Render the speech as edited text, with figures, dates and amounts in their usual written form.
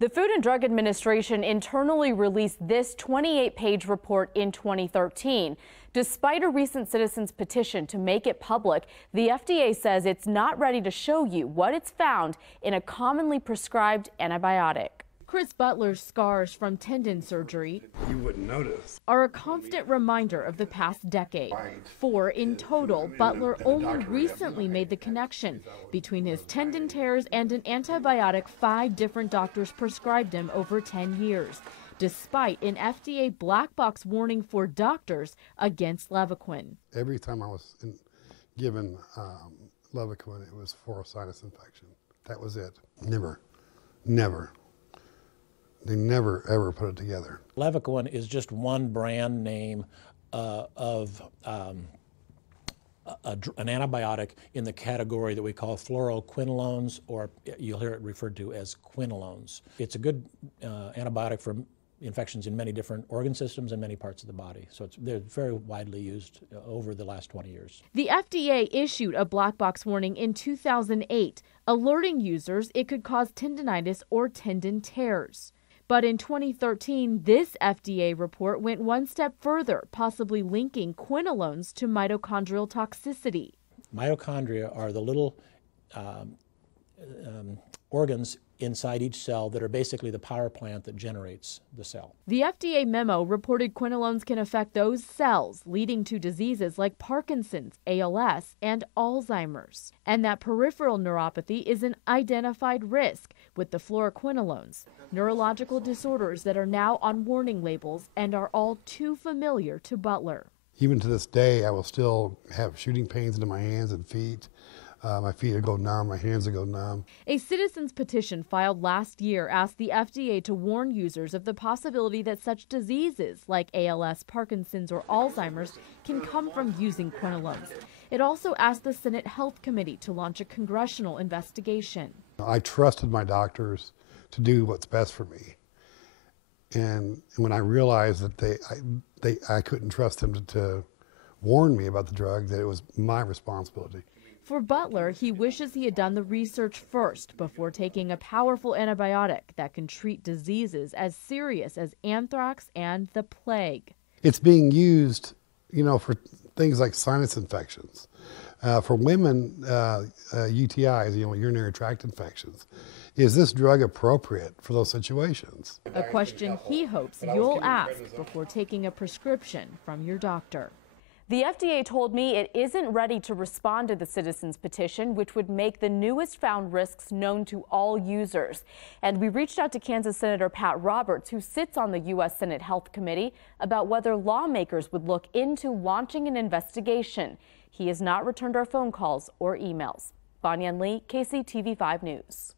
The Food and Drug Administration internally released this 28-page report in 2013. Despite a recent citizens' petition to make it public, the FDA says it's not ready to show you what it's found in a commonly prescribed antibiotic. Chris Butler's scars from tendon surgery you wouldn't notice are a constant reminder of the past decade. 4 in total. Butler only recently made the connection between his tendon tears and an antibiotic 5 different doctors prescribed him over 10 years, despite an FDA black box warning for doctors against Levaquin. Every time I was given Levaquin, it was for a sinus infection. That was it. Never. They never, ever put it together. Levaquin is just one brand name of an antibiotic in the category that we call fluoroquinolones, or you'll hear it referred to as quinolones. It's a good antibiotic for infections in many different organ systems and many parts of the body. So they're very widely used over the last 20 years. The FDA issued a black box warning in 2008, alerting users it could cause tendinitis or tendon tears. But in 2013, this FDA report went one step further, possibly linking quinolones to mitochondrial toxicity. Mitochondria are the little organs inside each cell that are basically the power plant that generates the cell. The FDA memo reported quinolones can affect those cells, leading to diseases like Parkinson's, ALS, and Alzheimer's, and that peripheral neuropathy is an identified risk with the fluoroquinolones, neurological disorders that are now on warning labels and are all too familiar to Butler. Even to this day, I will still have shooting pains into my hands and feet. My feet will go numb, my hands will go numb. A citizens' petition filed last year asked the FDA to warn users of the possibility that such diseases like ALS, Parkinson's, or Alzheimer's can come from using quinolones. It also asked the Senate Health Committee to launch a congressional investigation. I trusted my doctors to do what's best for me. And when I realized that I couldn't trust them to warn me about the drug, that it was my responsibility. For Butler, he wishes he had done the research first before taking a powerful antibiotic that can treat diseases as serious as anthrax and the plague. It's being used, for things like sinus infections. For women, UTIs, urinary tract infections. Is this drug appropriate for those situations? A question he hopes you'll ask before taking a prescription from your doctor. The FDA told me it isn't ready to respond to the citizens' petition, which would make the newest found risks known to all users. And we reached out to Kansas Senator Pat Roberts, who sits on the U.S. Senate Health Committee, about whether lawmakers would look into launching an investigation. He has not returned our phone calls or emails. Bonnie Lee, KCTV 5 News.